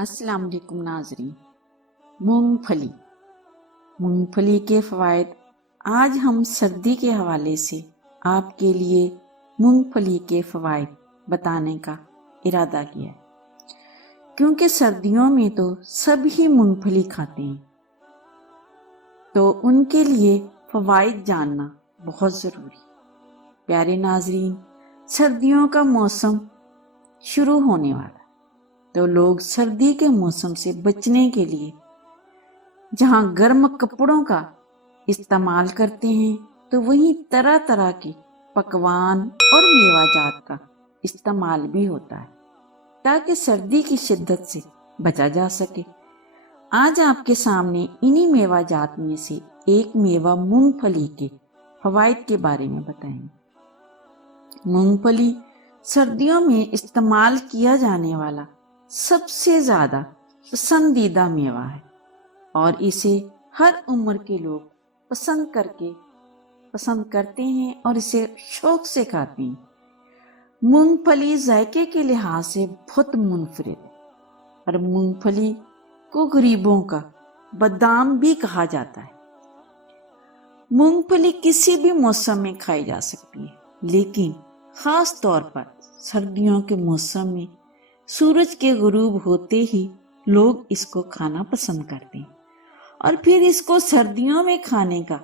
السلام علیکم ناظرین۔ مونگ پھلی کے فوائد۔ آج ہم سردی کے حوالے سے آپ کے لیے مونگ پھلی کے فوائد بتانے کا ارادہ کیا ہے، کیونکہ سردیوں میں تو سب ہی مونگ پھلی کھاتے ہیں، تو ان کے لیے فوائد جاننا بہت ضروری۔ پیارے ناظرین، سردیوں کا موسم شروع ہونے والا ہے، تو لوگ سردی کے موسم سے بچنے کے لیے جہاں گرم کپڑوں کا استعمال کرتے ہیں، تو وہیں طرح طرح کے پکوان اور میوہ جات کا استعمال بھی ہوتا ہے، تاکہ سردی کی شدت سے بچا جا سکے۔ آج آپ کے سامنے انہی میوہ جات میں سے ایک میوہ مونگ پھلی کے فوائد کے بارے میں بتائیں گے۔ مونگ پھلی سردیوں میں استعمال کیا جانے والا سب سے زیادہ پسندیدہ میوہ ہے، اور اسے ہر عمر کے لوگ پسند کرتے ہیں اور اسے شوق سے کھاتے ہیں۔ مونگ پھلی ذائقے کے لحاظ سے بہت منفرد ہے، اور مونگ پھلی کو غریبوں کا بادام بھی کہا جاتا ہے۔ مونگ پھلی کسی بھی موسم میں کھائی جا سکتی ہے، لیکن خاص طور پر سردیوں کے موسم میں سورج کے غروب ہوتے ہی لوگ اس کو کھانا پسند کرتے ہیں، اور پھر اس کو سردیوں میں کھانے کا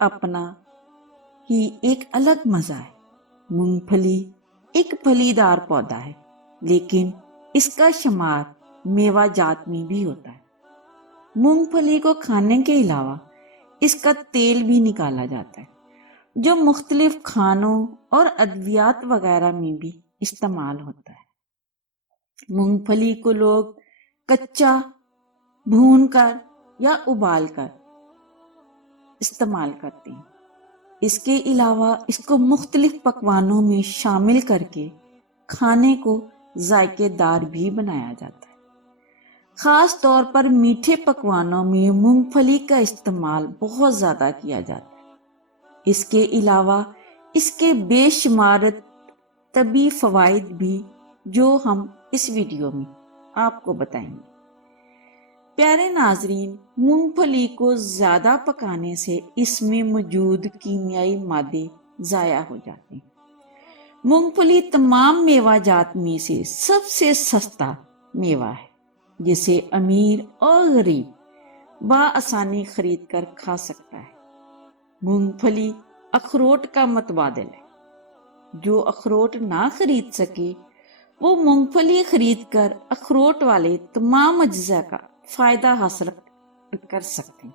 اپنا ہی ایک الگ مزہ ہے۔ مونگ پھلی ایک پھلی دار پودا ہے، لیکن اس کا شمار میوہ جات میں بھی ہوتا ہے۔ مونگ پھلی کو کھانے کے علاوہ اس کا تیل بھی نکالا جاتا ہے، جو مختلف کھانوں اور ادویات وغیرہ میں بھی استعمال ہوتا ہے۔ مونگ پھلی کو لوگ کچا، بھون کر یا ابال کر استعمال کرتے ہیں۔ اس کے علاوہ اس کو مختلف پکوانوں میں شامل کر کے کھانے کو ذائقے دار بھی بنایا جاتا ہے۔ خاص طور پر میٹھے پکوانوں میں مونگ پھلی کا استعمال بہت زیادہ کیا جاتا ہے۔ اس کے علاوہ اس کے بے شمار طبی فوائد بھی، جو ہم اس ویڈیو میں آپ کو بتائیں گے۔ پیارے ناظرین، مونگ پھلی کو زیادہ پکانے سے اس میں موجود کیمیائی مادے ضائع ہو جاتے ہیں۔ مونگ پھلی تمام میوہ جات میں سے سب سے سستا میوہ ہے، جسے امیر اور غریب بآسانی خرید کر کھا سکتا ہے۔ مونگ پھلی اخروٹ کا متبادل ہے۔ جو اخروٹ نہ خرید سکے، وہ مونگ پھلی خرید کر اخروٹ والے تمام اجزاء کا فائدہ حاصل کر سکتے ہیں۔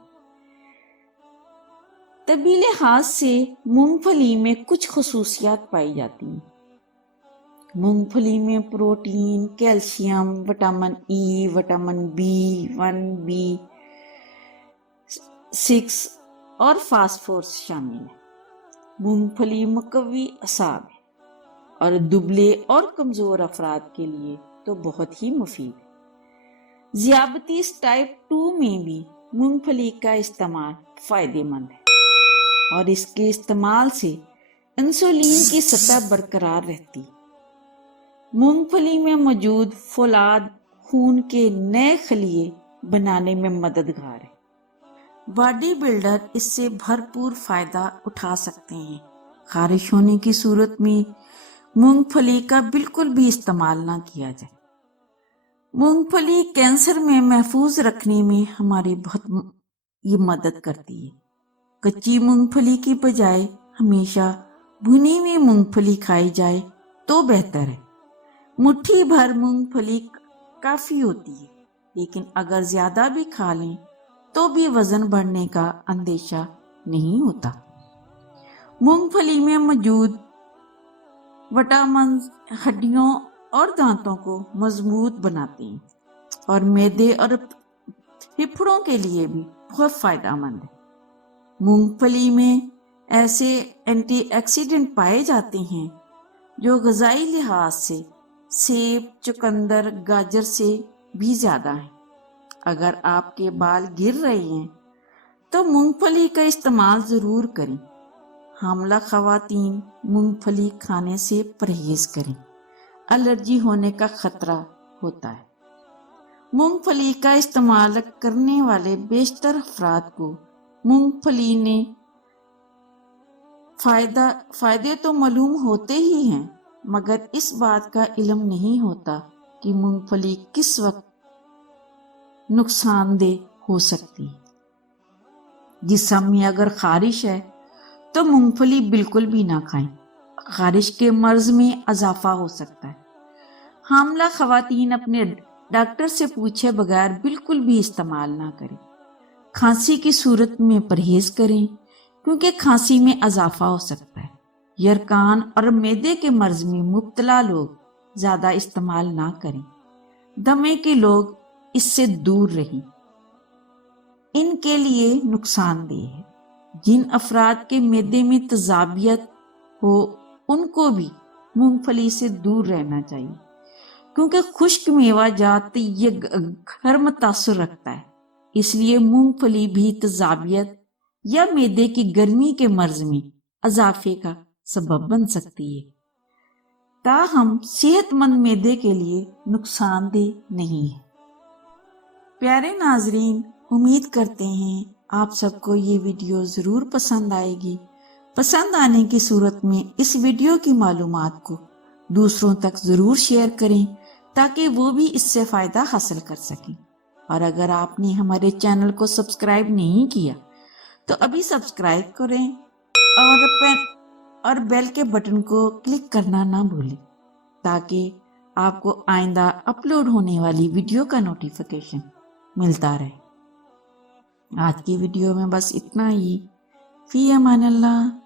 طبی لحاظ سے مونگ پھلی میں کچھ خصوصیات پائی جاتی ہیں۔ مونگ پھلی میں protein, calcium, vitamin E, vitamin B1، B6 اور فاسفورس شامل ہیں۔ مونگ پھلی مقوی اعصاب ہے، اور دبلے اور کمزور افراد کے لیے تو بہت ہی مفید ہے۔ ذیابیطس ٹائپ 2 میں بھی مونگ پھلی کا استعمال فائدہ مند ہے، اور اس کے استعمال سے انسولین کی سطح برقرار رہتی ہے۔ مونگ پھلی میں موجود فولاد خون کے نئے خلیے بنانے میں مددگار ہے۔ باڈی بلڈر اس سے بھرپور فائدہ اٹھا سکتے ہیں۔ خارش ہونے کی صورت میں مونگ پھلی کا بالکل بھی استعمال نہ کیا جائے۔ مونگ پھلی کینسر میں محفوظ رکھنے میں ہماری بہت مدد کرتی ہے۔ کچی مونگ پھلی کی بجائے ہمیشہ بھنی ہوئی مونگ پھلی کھائی جائے تو بہتر ہے۔ مٹھی بھر مونگ پھلی کافی ہوتی ہے، لیکن اگر زیادہ بھی کھا لیں تو بھی وزن بڑھنے کا اندیشہ نہیں ہوتا۔ مونگ پھلی میں موجود وٹامنز ہڈیوں اور دانتوں کو مضبوط بناتے ہیں، اور معدے اور پھیپھڑوں کے لیے بھی بہت فائدہ مند ہے۔ مونگ پھلی میں ایسے اینٹی آکسیڈنٹ پائے جاتے ہیں جو غذائی لحاظ سے سیب، چقندر، گاجر سے بھی زیادہ ہیں۔ اگر آپ کے بال گر رہے ہیں تو مونگ پھلی کا استعمال ضرور کریں۔ حاملہ خواتین مونگ پھلی کھانے سے پرہیز کریں، الرجی ہونے کا خطرہ ہوتا ہے۔ مونگ پھلی کا استعمال کرنے والے بیشتر افراد کو مونگ پھلی نے فائدے تو معلوم ہوتے ہی ہیں، مگر اس بات کا علم نہیں ہوتا کہ مونگ پھلی کس وقت نقصان دہ ہو سکتی ہے۔ جسم میں اگر خارش ہے تو مونگ پھلی بالکل بھی نہ کھائیں، خارش کے مرض میں اضافہ ہو سکتا ہے۔ حاملہ خواتین اپنے ڈاکٹر سے پوچھے بغیر بالکل بھی استعمال نہ کریں۔ کھانسی کی صورت میں پرہیز کریں کیونکہ کھانسی میں اضافہ ہو سکتا ہے۔ یرکان اور معدے کے مرض میں مبتلا لوگ زیادہ استعمال نہ کریں۔ دمے کے لوگ اس سے دور رہیں، ان کے لیے نقصان دہ ہے۔ جن افراد کے معدے میں تیزابیت ہو ان کو بھی مونگ پھلی سے دور رہنا چاہیے، کیونکہ خشک میوہ جات یہ گرم تاثر رکھتا ہے، اس لیے مونگ پھلی بھی تیزابیت یا معدے کی گرمی کے مرض میں اضافے کا سبب بن سکتی ہے، تاہم صحت مند معدے کے لیے نقصان دہ نہیں ہے۔ پیارے ناظرین، امید کرتے ہیں آپ سب کو یہ ویڈیو ضرور پسند آئے گی۔ پسند آنے کی صورت میں اس ویڈیو کی معلومات کو دوسروں تک ضرور شیئر کریں تاکہ وہ بھی اس سے فائدہ حاصل کر سکیں۔ اور اگر آپ نے ہمارے چینل کو سبسکرائب نہیں کیا تو ابھی سبسکرائب کریں اور بیل کے بٹن کو کلک کرنا نہ بھولیں تاکہ آپ کو آئندہ اپلوڈ ہونے والی ویڈیو کا نوٹیفیکیشن ملتا رہے۔ آج کی ویڈیو میں بس اتنا ہی۔ فی امان اللہ۔